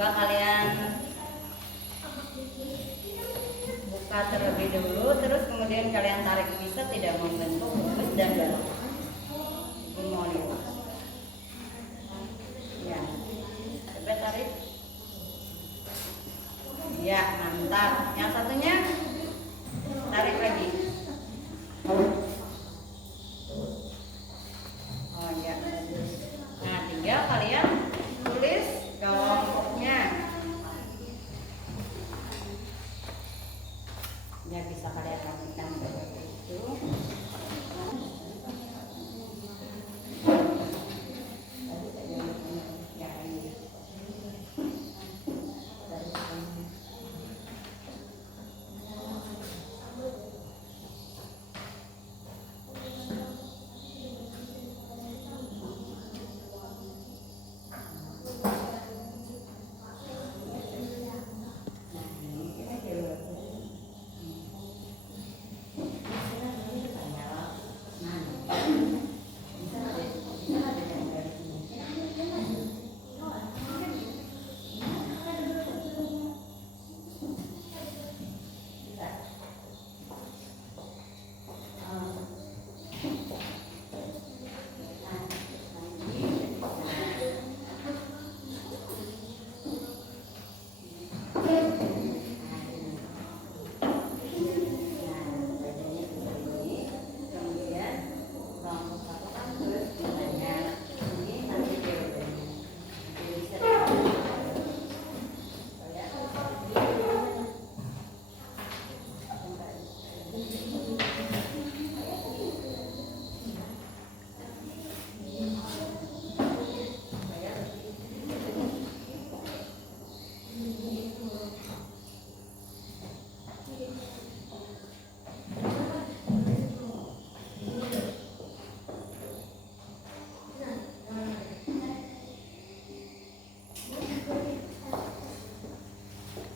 Coba kalian buka terlebih dulu, terus kemudian kalian tarik, bisa tidak membentuk kubus dan balok. Mau lihat? Ya, coba tarik. Ya, mantap. Yang satunya tarik lagi. Oh ya. Nah, tinggal kalian tulis kelompoknya. Ya, bisa kalian rapikan seperti itu. Ya, ini.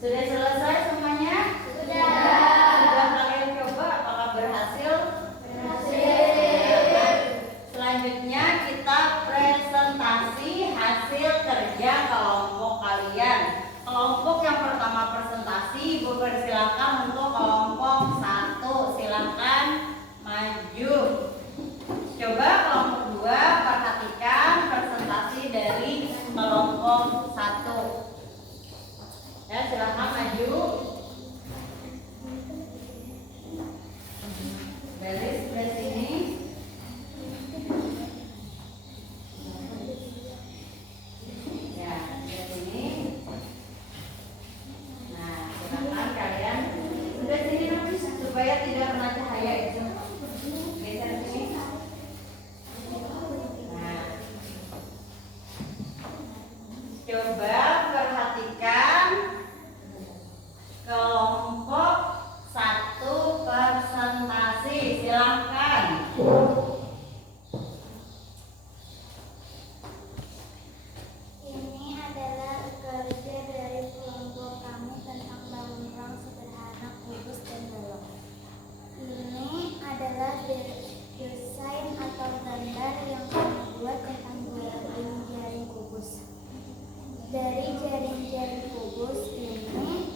Sudah selesai semuanya? Sudah. Sudah kalian coba, apakah berhasil? Berhasil. Selanjutnya kita presentasi hasil kerja kelompok kalian. Kelompok yang pertama presentasi, Ibu persilakan untuk kelompok 1. Silakan maju. Coba kelompok 2 perhatikan presentasi dari kelompok 1. Ya, silakan maju. Baris ke sini. Ya, ke sini. Nah, silakan kalian sudah sini nanti supaya tidak kena cahaya itu. Geser sini. Nah, coba perhatikan kelompok 1 presentasi, silakan. Ini adalah kerja dari kelompok kami tentang bangun ruang sederhana, kubus, dan balok. Ini adalah desain atau gambar yang kami buat tentang jaring-jaring kubus. Dari jaring-jaring kubus ini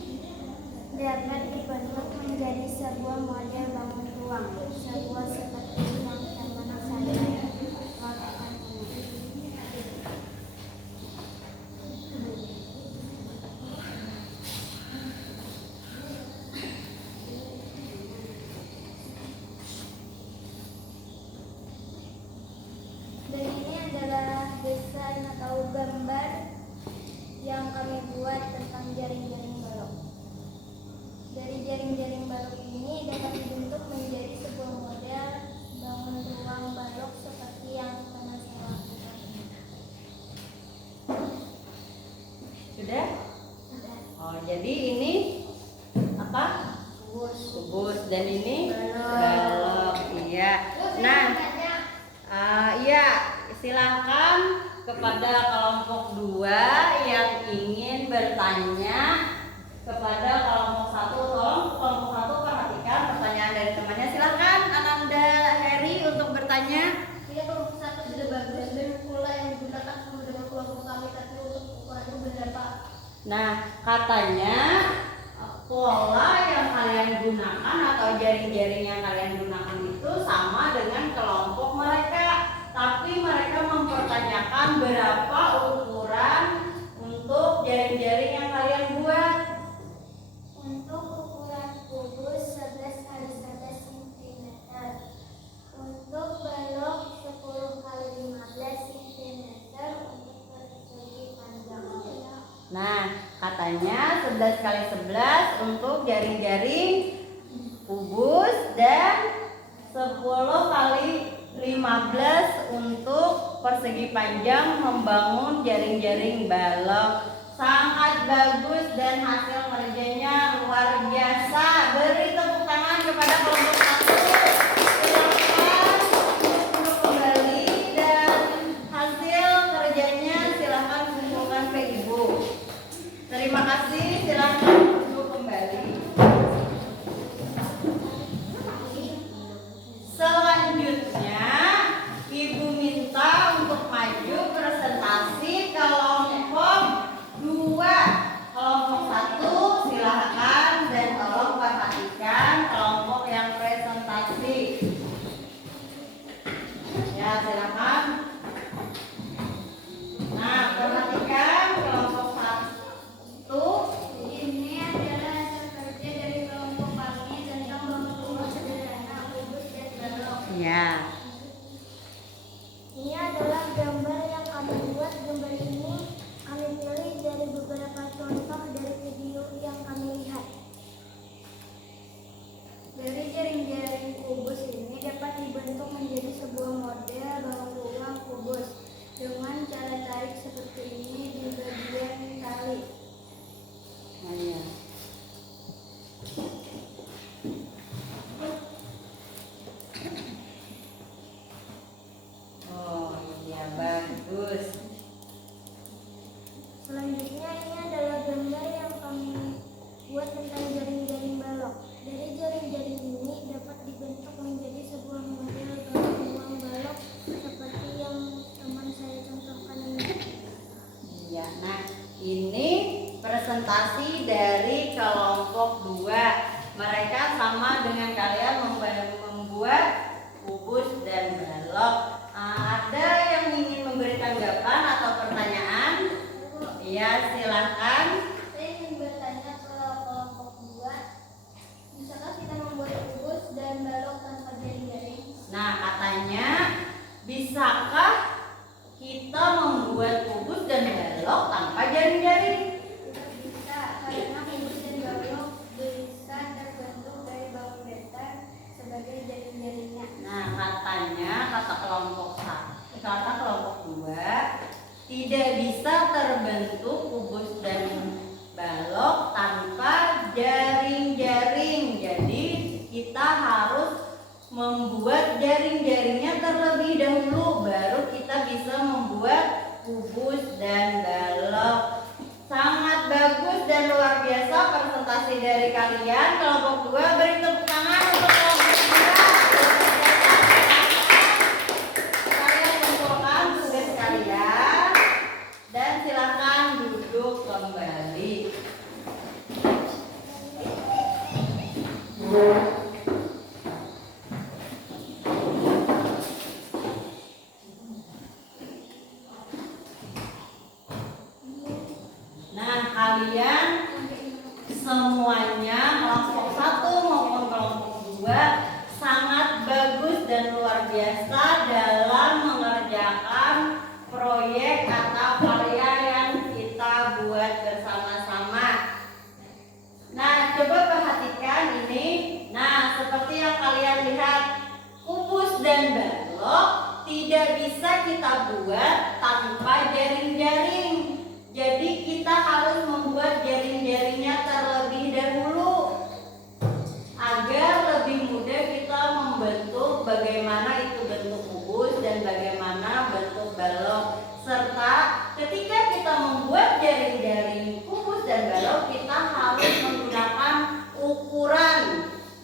dapat dibentuk menjadi sebuah model bangun ruang, sebuah seperti yang teman-teman saya lakukan ini. Dan ini adalah desain atau gambar yang kami buat tentang jaring-jaring balok. Dari jaring-jaring balok ini dapat dibentuk menjadi sebuah model bangun ruang balok seperti yang teman saya lakukan. Sudah? Sudah. Oh, jadi ini apa? Kubus dan ini balok. Iya. Nah, iya, silakan kepada kelompok 2 yang ingin bertanya kepada kelompok 1. Tolong kelompok 1 perhatikan pertanyaan dari temannya. Silakan Ananda Heri untuk bertanya. Iya, kelompok 1 sudah bagus dan pula yang digunakan sama dengan kelompok kami, tapi untuk ukurannya berapa? katanya pola yang kalian gunakan atau jaring-jaring yang kalian gunakan itu sama dengan kelompok mereka, tapi mereka mempertanyakan berapa ukuran untuk jaring-jaring yang kalian buat. Untuk ukuran kubus 11 x 11 cm. Untuk balok 10 x 15 cm untuk persegi panjang. Nah, katanya 11 x 11 untuk jaring-jaring kubus dan 10 x 15 untuk persegi panjang membangun jaring-jaring balok. Sangat bagus dan hasil kerjanya luar biasa. Beri tepuk tangan kepada kelompok 1. Silakan duduk kembali dan hasil kerjanya silakan kumpulkan ke ibu. Terima kasih, silakan duduk kembali. Selanjutnya, ibu minta untuk maju presentasi kelompok 2. Kelompok 1 silakan dan tolong perhatikan kelompok yang presentasi. Ya, silakan. Nah, perhatikan kelompok 1. Ini adalah hasil kerja dari kelompok kami tentang bangun sederhana, kubus dan balok. Ya. Ini adalah gambar yang kami buat. Gambar ini kami pilih dari beberapa contoh dari video yang kami lihat. Dari jaring-jaring kubus ini dapat dibentuk menjadi sebuah model bangun rumah kubus dengan cara tarik seperti ini di bagian tali. Nah, ya. Oh, iya bagus. Selanjutnya ini adalah gambar yang kami buat tentang jaring-jaring balok. Dari jaring-jaring ini dapat dibentuk menjadi sebuah model bangun balok seperti yang teman saya contohkan ini. Iya, nah ini presentasi dari kelompok 2. Mereka sama dengan kalian membuat kubus dan balok. Ada yang ingin memberi tanggapan atau pertanyaan? Iya, silahkan. Saya ingin bertanya ke kelompok 2. Bisakah kita membuat kubus dan balok tanpa jaring-jaring? Nah, katanya bisakah kita membuat kubus dan balok tanpa jaring-jaring? Tidak bisa, karena kubus dan balok bisa terbentuk dari bangun datar sebagai jaring-jaringnya. Nah, katanya kata kelompok 2 tidak bisa terbentuk kubus dan balok tanpa jaring-jaring. Jadi kita harus membuat jaring-jaringnya terlebih dahulu, baru kita bisa membuat kubus dan balok. Sangat bagus dan luar biasa presentasi dari kalian. Kelompok 2 beri tepuk tangan untuk kelompok 2. Kalian kumpulkan tugas kalian dan silakan duduk kembali. Nah, kalian semuanya kelompok 1 maupun kelompok 2 sangat bagus dan luar biasa dalam mengerjakan proyek atau karya yang kita buat bersama-sama. Nah, coba perhatikan ini. Nah, seperti yang kalian lihat, kubus dan balok tidak bisa kita buat tanpa jaring-jaring. Jadi kita harus membuat jaring-jaringnya terlebih dahulu agar lebih mudah kita membentuk bagaimana itu bentuk kubus dan bagaimana bentuk balok. Serta ketika kita membuat jaring-jaring kubus dan balok, kita harus menggunakan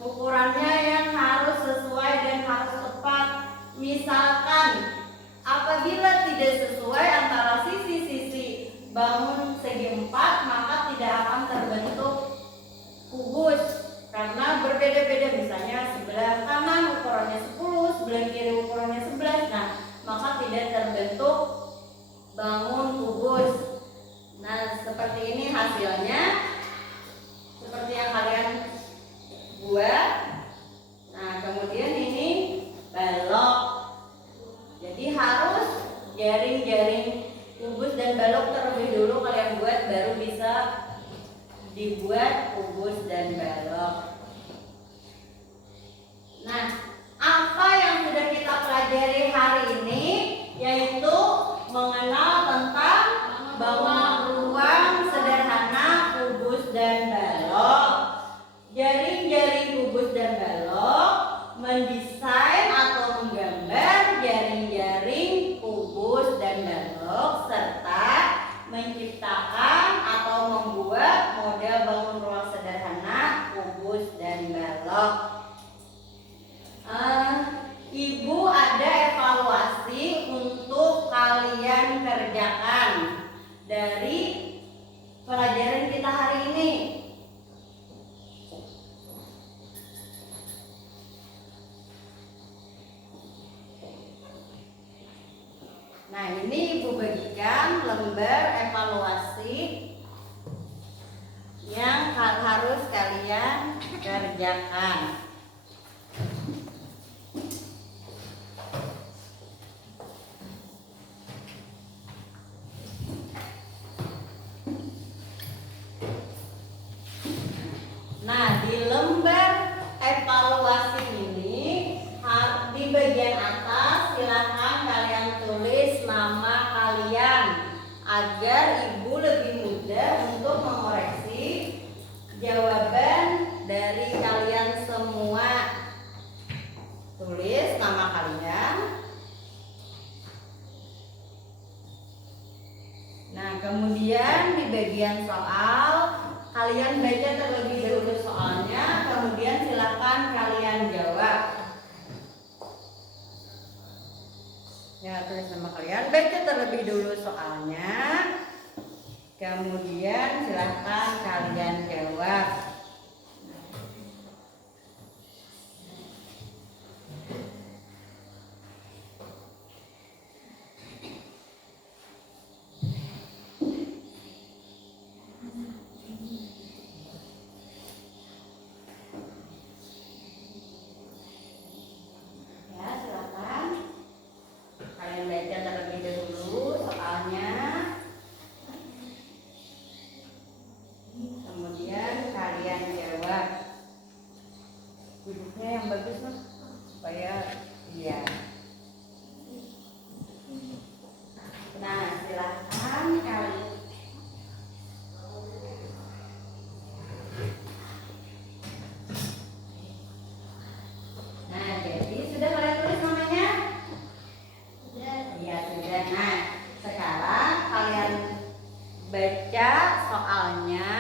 ukurannya yang harus sesuai dan harus tepat. Misalkan apabila tidak sesuai antara sisi-sisi bangun dibuat kubus dan balok. Nah, apa yang sudah kita pelajari hari ini yaitu mengenal tentang bangun ruang sederhana kubus dan balok. Jaring-jaring kubus dan balok mendesain atau menggambar jaring-jaring kubus dan balok serta menciptakan atau membuat model bangun ruang sederhana kubus dan balok. Ibu ada evaluasi untuk kalian kerjakan dari pelajaran kita hari ini. Nah, ini Ibu bagikan lembar evaluasi yang harus kalian kerjakan. Nah, di lembar evaluasi ini di bagian atas silakan kalian tulis nama kalian agar Ibu lebih mudah untuk mengoreksi jawaban dari kalian semua. Tulis nama kalian. Nah, kemudian di bagian soal kalian baca terlebih dahulu soalnya, kemudian silakan kalian jawab. Ya, tulis nama kalian, baca terlebih dulu soalnya, kemudian silakan kalian jawab. Kalian baca terlebih dahulu soalnya, kemudian kalian jawab. Duduknya yang bagus loh, supaya iya. Nah, silahkan kalian. Nah, jadi sudah kalian tulis namanya? Iya sudah. Nah, sekarang kalian baca soalnya,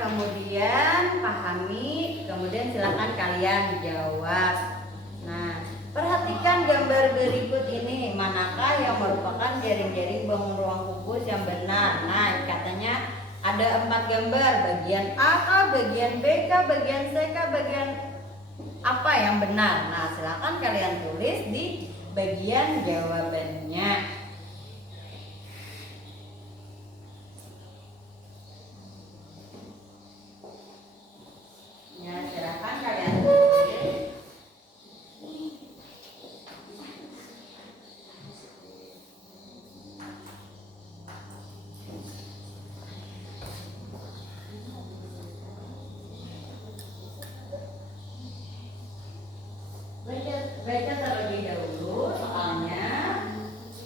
kemudian pahami, kemudian silakan kalian jawab. Nah, perhatikan gambar berikut ini, manakah yang merupakan jaring-jaring bangun ruang kubus yang benar? Nah, katanya ada 4 gambar, bagian A kah, bagian B kah, bagian C kah, bagian apa yang benar? Nah, silakan kalian tulis di bagian jawabannya. Ya, silakan kalian tulis. Baca terlebih dahulu soalnya.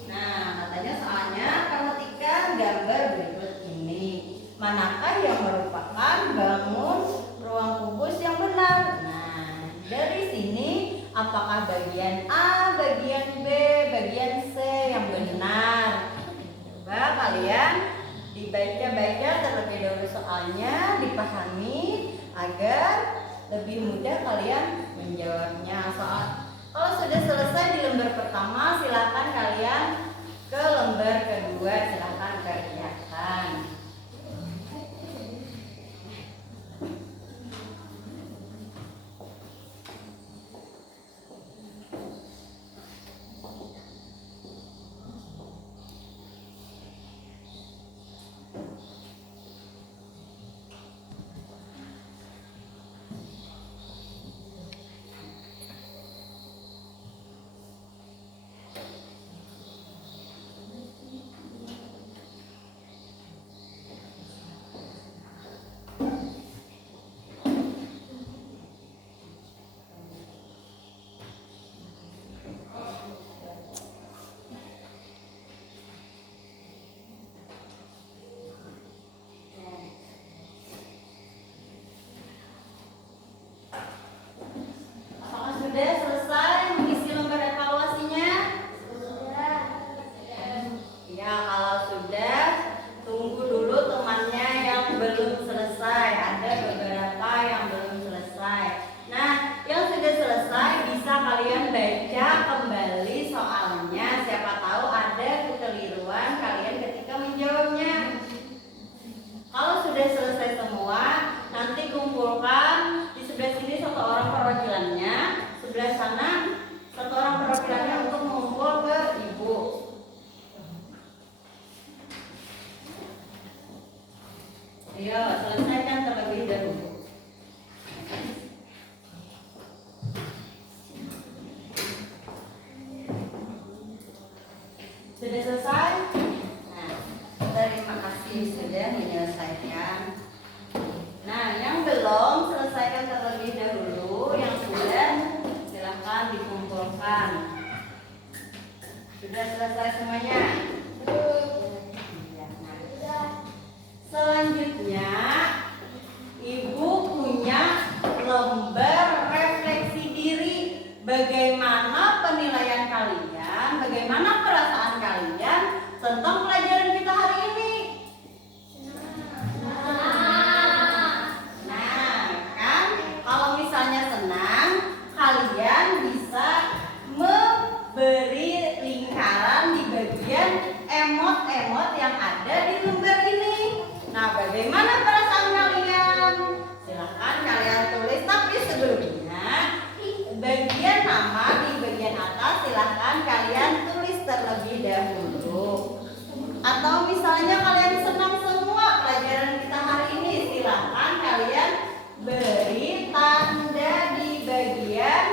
Nah, katanya soalnya perhatikan gambar berikut ini. Manakah yang merupakan bangun ruang kubus yang benar? Nah, dari sini apakah bagian A, bagian B, bagian C yang benar? Coba kalian dibaca-baca terlebih dahulu soalnya, dipahami agar lebih mudah kalian menjawabnya. Kalau sudah selesai di lembar pertama, silakan kalian ke lembar kedua, silakan kerjakan. dikumpulkan. Di sebelah sini satu orang perwakilannya, sebelah sana satu orang perwakilannya untuk mengumpul ke ibu. Ayo, selesaikan terlebih dahulu. Sudah selesai? Nah, terima kasih sudah menyelesaikan. Nah, yang belum selesaikan terlebih dahulu, yang sudah silahkan dikumpulkan. Sudah selesai semuanya? Ya, nah. Selanjutnya, ibu punya lembar refleksi diri. Bagaimana penilaian kalian, bagaimana perasaan kalian tentang pelajaran kita hari ini? Nah, kan kalau misalnya senang, kalian bisa memberi lingkaran di bagian emot-emot yang ada di lembar ini. Nah, bagaimana perasaan kalian? Silahkan kalian tulis, tapi sebelumnya bagian nama di bagian atas silahkan kalian tulis terlebih dahulu. Atau misalnya kalian senang semua pelajaran kita hari ini, silahkan kalian beri tanda di bagian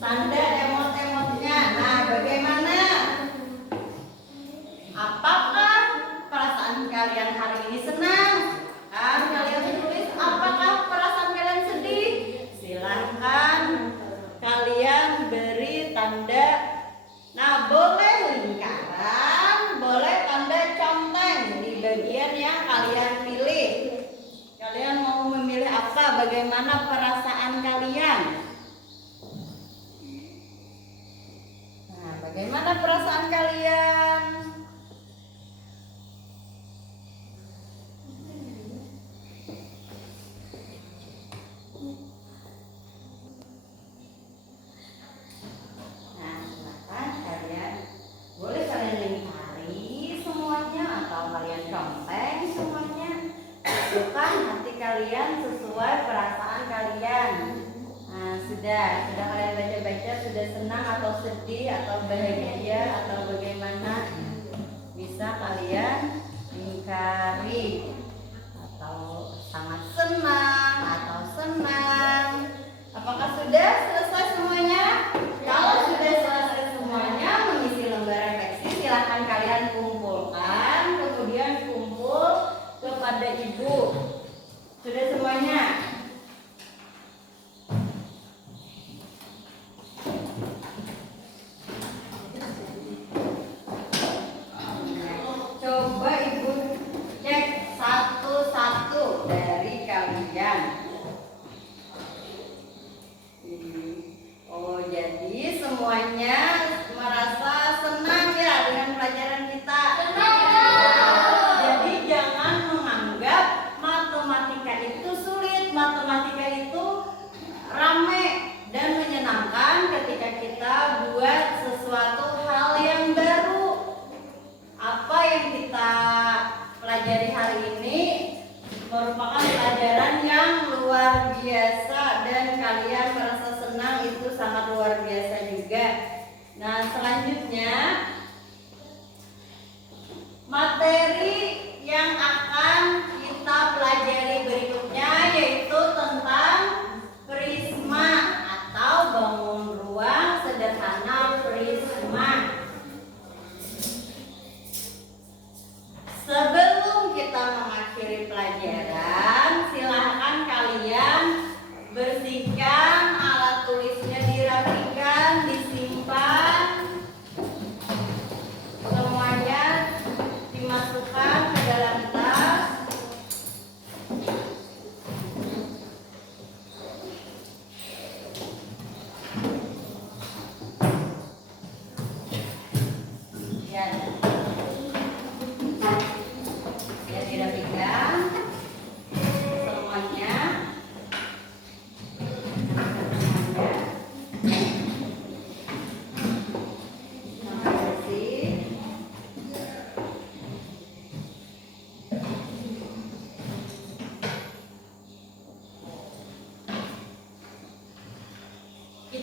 tanda emot-emotnya. Nah, bagaimana? Apakah perasaan kalian hari ini senang? Kalian tulis. Apakah perasaan kalian sedih? Silahkan kalian beri tanda. Nah, boleh lingkaran, boleh tanda conteng di bagian yang kalian pilih. Kalian mau memilih apa? Bagaimana perasaan kalian? Nah, bagaimana perasaan kalian? Nah, silakan kalian, boleh kalian lingkari semuanya atau kalian conteng semuanya. Bukan hati kalian sesuai perasaan kalian. Nah, sudah kalian baca-baca, sudah senang atau sedih atau bahagia atau bagaimana? Bisa kalian lingkari, atau sangat senang atau senang. Apakah sudah selesai semuanya? Kalau sudah selesai semuanya mengisi lembar refleksi, silahkan kalian kumpulkan, kemudian kumpul kepada ibu. Sudah semuanya? Coba ibu cek satu-satu dari kalian. Oh, jadi semuanya merasa senang ya dengan pelajaran kita. Jadi jangan menganggap matematika itu sulit. Matematika itu rame dan menyenangkan ketika kita buat sesuatu hal yang baru. Apa yang kita pelajari hari ini merupakan pelajaran yang luar biasa dan kalian merasa senang, itu sangat luar biasa juga. Nah, selanjutnya materi yang akan kita pelajari berikutnya yaitu tentang prisma atau bangun ruang sederhana prisma. Sebelum kita mengakhiri pelajaran, silahkan kalian bersihkan alat tulisnya, dirapikan, disimpan, semuanya dimasukkan ke dalam tas. Ya, dirapikan semuanya.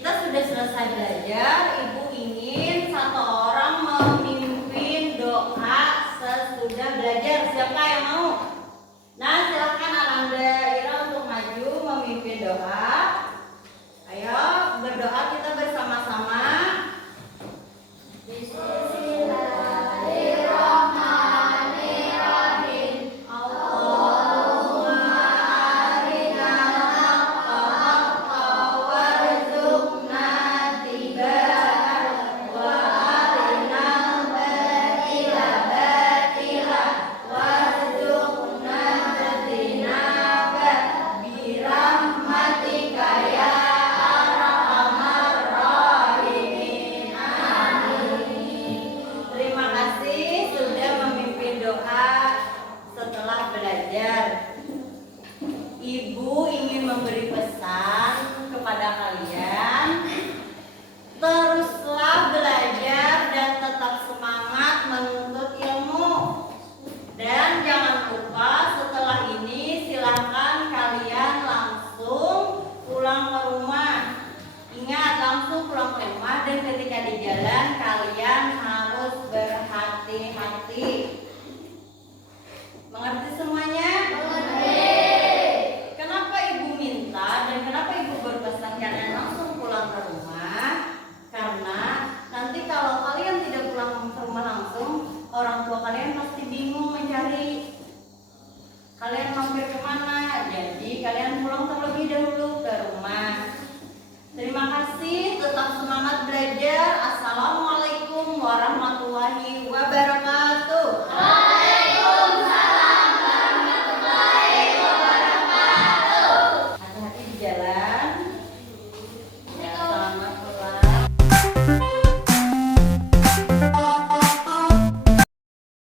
Kita sudah selesai belajar. Ibu ingin satu orang memimpin doa sesudah belajar. Siapa yang mau?